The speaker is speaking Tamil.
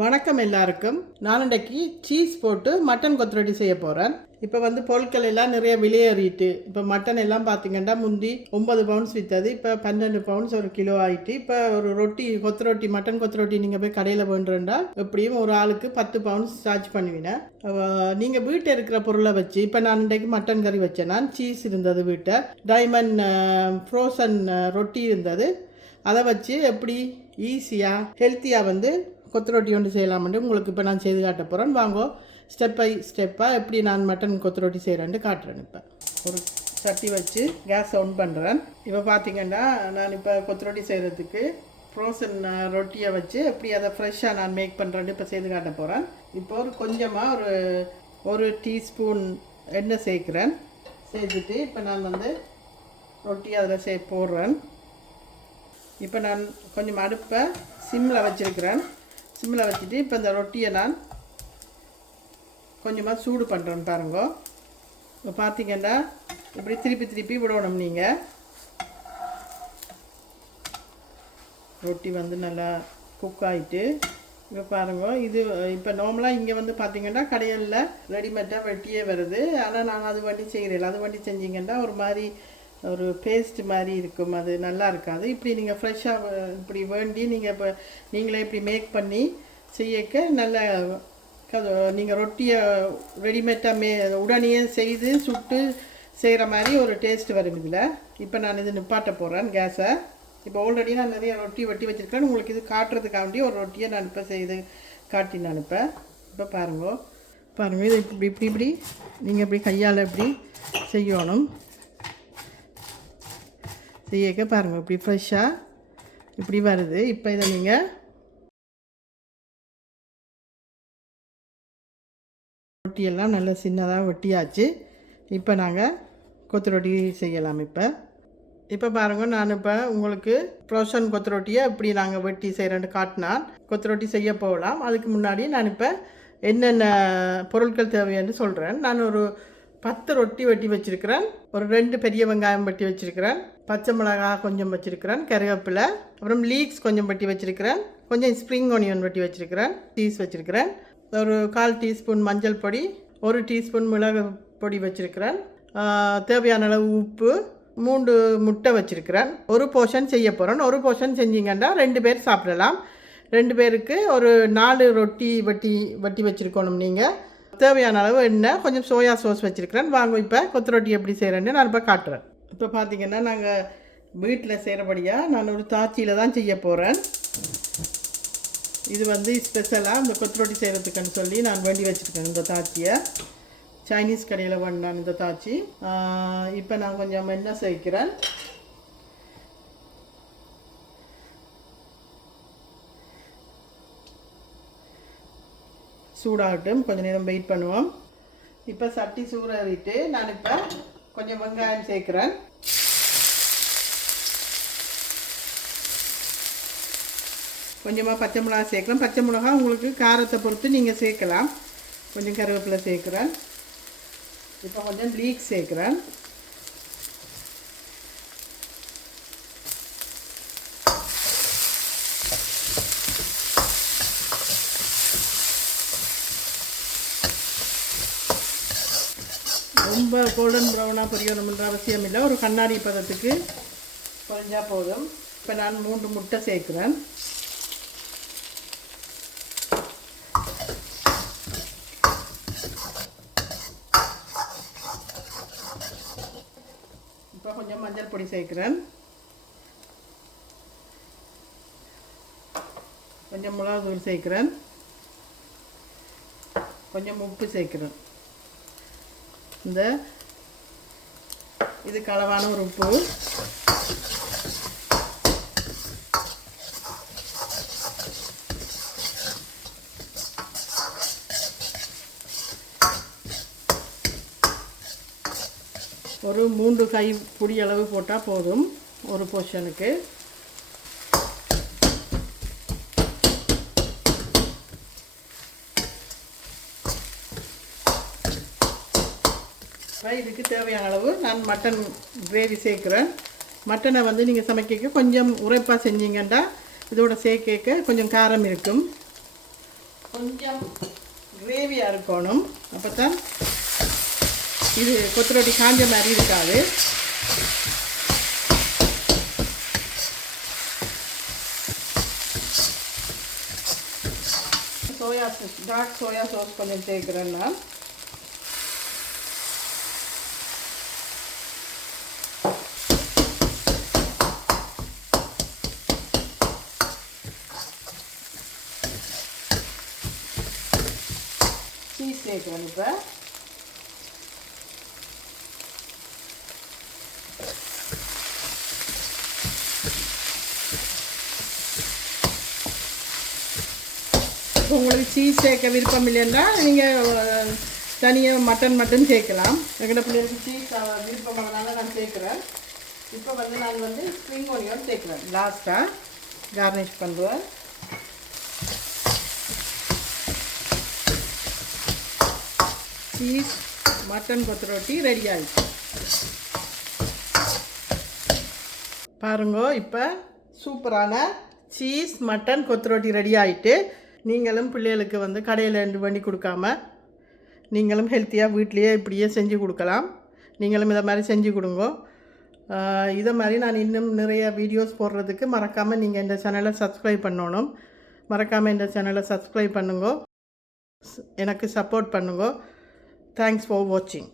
வணக்கம் எல்லாருக்கும். நான் இன்றைக்கு சீஸ் போட்டு மட்டன் கொத்துரொட்டி செய்ய போகிறேன். இப்போ பொருட்கள் எல்லாம் நிறைய விலையேறிட்டு, இப்போ மட்டன் எல்லாம் பார்த்தீங்கன்னா முந்தி 9 பவுண்ட்ஸ் விற்றது, இப்போ 12 பவுண்ட்ஸ் ஒரு கிலோ ஆகிட்டு. இப்போ ஒரு கொத்துரொட்டி மட்டன் கொத்துரொட்டி நீங்கள் போய் கடையில் வேண்டுறா எப்படியும் ஒரு ஆளுக்கு 10 பவுண்ட்ஸ் சார்ஜ் பண்ணுவீங்க. நீங்கள் வீட்டில் இருக்கிற பொருளை வச்சு இப்போ நான் இன்றைக்கு மட்டன் கறி வச்சேன். நான் சீஸ் இருந்தது வீட்டை, டைமண்ட் ஃப்ரோசன் ரொட்டி இருந்தது, அதை வச்சு எப்படி ஈஸியாக ஹெல்த்தியாக கொத்துரொட்டி ஒன்று செய்யலாம்னு உங்களுக்கு இப்போ நான் செய்து காட்ட போகிறேன். வாங்கோ ஸ்டெப் பை ஸ்டெப்பாக எப்படி நான் மட்டன் கொத்துரொட்டி செய்கிறேன்ட்டு காட்டுறேன். இப்போ ஒரு சட்டி வச்சு கேஸ் ஆன் பண்ணுறேன். இப்போ பார்த்தீங்கன்னா நான் இப்போ கொத்துரொட்டி செய்கிறதுக்கு ஃப்ரோசன் ரொட்டியை வச்சு எப்படி அதை ஃப்ரெஷ்ஷாக நான் மேக் பண்ணுறேன்ட்டு இப்போ செய்து காட்ட போகிறேன். இப்போ ஒரு கொஞ்சமாக ஒரு டீஸ்பூன் எண்ணெய் சேர்க்குறேன். சேர்த்துட்டு இப்போ நான் ரொட்டி அதில் போடுறேன். இப்போ நான் கொஞ்சம் அடுப்பை சிம்மில் வச்சுருக்கிறேன். சிம்மில் வச்சுட்டு இப்போ இந்த ரொட்டியை நான் கொஞ்சமாக சூடு பண்ணுறேன் பாருங்க. இப்போ பார்த்தீங்கன்னா இப்படி திருப்பி விடணும். நீங்கள் ரொட்டி நல்லா குக் ஆகிட்டு இப்போ பாருங்க. இது இப்போ நார்மலாக இங்கே பார்த்தீங்கன்னா கடைகளில் ரெடிமேடாக வெட்டியே வருது. ஆனால் நான் அது வண்டி செய்கிறேன். அது வண்டி செஞ்சிங்கன்னா ஒரு மாதிரி ஒரு பேஸ்ட் மாதிரி இருக்கும், அது நல்லா இருக்காது. இப்படி நீங்கள் ஃப்ரெஷ்ஷாக இப்படி வேண்டி நீங்கள் இப்போ நீங்களே இப்படி மேக் பண்ணி செய்யக்க நல்ல நீங்கள் ரொட்டியை ரெடிமேடாக உடனே செய்து சுட்டு செய்கிற மாதிரி ஒரு டேஸ்ட் வரும் இதில். இப்போ நான் இது நிப்பாட்ட போகிறேன் கேஸை. இப்போ ஆல்ரெடி நான் நிறைய ரொட்டி வெட்டி வச்சுருக்கேன். உங்களுக்கு இது காட்டுறதுக்காண்டி ஒரு ரொட்டியை நான் இப்போ செய்து காட்டி நான் இப்போ பாருங்கள் இது இப்படி நீங்கள் இப்படி கையால் இப்படி செய்யணும். செய்யக்க பாருங்கள் இப்படி ஃப்ரெஷ்ஷாக இப்படி வருது. இப்போ இதை நீங்கள் ரொட்டியெல்லாம் நல்லா சின்னதாக வெட்டியாச்சு. இப்போ நாங்கள் கொத்துரொட்டி செய்யலாம். இப்போ பாருங்கள், நான் இப்போ உங்களுக்கு ஃப்ரோசன் கொத்துரொட்டியை இப்படி நாங்கள் வெட்டி செய்கிறேன்னு காட்டினான். கொத்துரொட்டி செய்ய போகலாம். அதுக்கு முன்னாடி நான் இப்போ என்னென்ன பொருட்கள் தேவைன்னு சொல்கிறேன். நான் ஒரு 10 ரொட்டி வெட்டி வச்சுருக்கிறேன். ஒரு 2 பெரிய வெங்காயம் வெட்டி வச்சுருக்கிறேன். பச்சை மிளகா கொஞ்சம் வச்சுருக்கிறேன். கருவேப்பிலை, அப்புறம் லீக்ஸ் கொஞ்சம் வெட்டி வச்சுருக்கிறேன். கொஞ்சம் ஸ்ப்ரிங் ஆனியன் வெட்டி வச்சுருக்கிறேன். சீஸ் வச்சுருக்கிறேன். ஒரு 1/4 டீஸ்பூன் மஞ்சள் பொடி, 1 டீஸ்பூன் மிளகு பொடி வச்சுருக்கிறேன். தேவையான அளவு உப்பு, 3 முட்டை வச்சுருக்கிறேன். ஒரு போர்ஷன் செய்ய போகிறேன். ஒரு போர்ஷன் செஞ்சிங்கன்னா 2 பேர் சாப்பிடலாம். 2 பேருக்கு ஒரு 4 ரொட்டி வெட்டி வச்சுருக்கணும். நீங்கள் தேவையான அளவு எண்ணெய், கொஞ்சம் சோயா சாஸ் வச்சுருக்கிறேன். வாங்க இப்போ கொத்துரொட்டி எப்படி செய்கிறேன்னு நான் இப்போ காட்டுறேன். இப்போ பார்த்தீங்கன்னா நாங்கள் வீட்டில் செய்கிறபடியாக நான் ஒரு தாச்சியில் தான் செய்ய போகிறேன். இது ஸ்பெஷலாக இந்த கொத்துரொட்டி செய்கிறதுக்குன்னு சொல்லி நான் வேண்டி வச்சுருக்கேன். இந்த தாச்சியை சைனீஸ் கடையில் வேண்டான் இந்த தாச்சி. இப்போ நான் கொஞ்சம் எண்ணெய் சேர்க்கிறேன். சூடாகட்டும், கொஞ்சம் நேரம் வெயிட் பண்ணுவோம். இப்போ சட்டி சூடாகிட்டு நான் இப்போ கொஞ்சம் வெங்காயம் சேர்க்குறேன். கொஞ்சமாக பச்சை மிளகா சேர்க்குறேன். பச்சை மிளகா உங்களுக்கு காரத்தை பொறுத்து நீங்கள் சேர்க்கலாம். கொஞ்சம் கருவேப்பிலை சேர்க்குறேன். இப்போ கொஞ்சம் லீக்ஸ் சேர்க்குறேன். ரொம்ப கோல்டன் ப்ரௌனாக பொரியணும்ன்ற அவசியம் இல்லை. ஒரு கண்ணாடி பதத்துக்கு பொரிஞ்சால் போதும். இப்போ நான் 3 முட்டை சேர்க்குறேன். இப்போ கொஞ்சம் மஞ்சள் பொடி சேர்க்குறேன். கொஞ்சம் மிளகாத்தூள் சேர்க்குறேன். கொஞ்சம் உப்பு சேர்க்குறேன். இதுக்கு அளவான ஒரு உப்பு. ஒரு 3 கைப்பிடி அளவு போட்டால் போதும் ஒரு போர்ஷனுக்கு. இதுக்கு தேவையான அளவு நான் மட்டன் கிரேவி சேர்க்குறேன். மட்டனை நீங்கள் சமைக்க கொஞ்சம் உரைப்பாக செஞ்சீங்கன்னா இதோட சேர்க்க கொஞ்சம் காரம் இருக்கும். கொஞ்சம் கிரேவியாக இருக்கணும். அப்போ தான் இது கொத்து ரொட்டி காஞ்ச மாதிரி இருக்காது. டார்க் சோயா சாஸ் கொஞ்சம் சேர்க்குறேன் நான். சீஸ் சேர்க்குறேன். இப்போ உங்களுக்கு சீஸ் சேர்க்க விருப்பம் இல்லைன்னா நீங்கள் தனியாக மட்டன் மட்டும் சேர்க்கலாம். எங்கள்ட பிள்ளைகளுக்கு சீஸ் விருப்பமானதால நான் சேர்க்குறேன். இப்போ வந்து நான் வந்து ஸ்ப்ரிங் ஒனியன் சேர்க்குறேன். லாஸ்ட்டாக கார்னிஷ் பண்ணுவேன். சீஸ் மட்டன் கொத்து ரொட்டி ரெடி ஆகிடுச்சு. பாருங்க, இப்போ சூப்பரான சீஸ் மட்டன் கொத்து ரொட்டி ரெடி ஆகிட்டு, நீங்களும் பிள்ளைகளுக்கு வந்து கடையில் ரெண்டு பண்ணி கொடுக்காம நீங்களும் ஹெல்த்தியாக வீட்லேயே இப்படியே செஞ்சு கொடுக்கலாம். நீங்களும் இதை மாதிரி செஞ்சு கொடுங்க. இதை மாதிரி நான் இன்னும் நிறைய வீடியோஸ் போடுறதுக்கு மறக்காமல் நீங்கள் இந்த சேனலை சப்ஸ்கிரைப் பண்ணணும். மறக்காமல் இந்த சேனலை சப்ஸ்கிரைப் பண்ணுங்க, எனக்கு சப்போர்ட் பண்ணுங்க. தேங்க்ஸ் ஃபார் வாட்சிங்.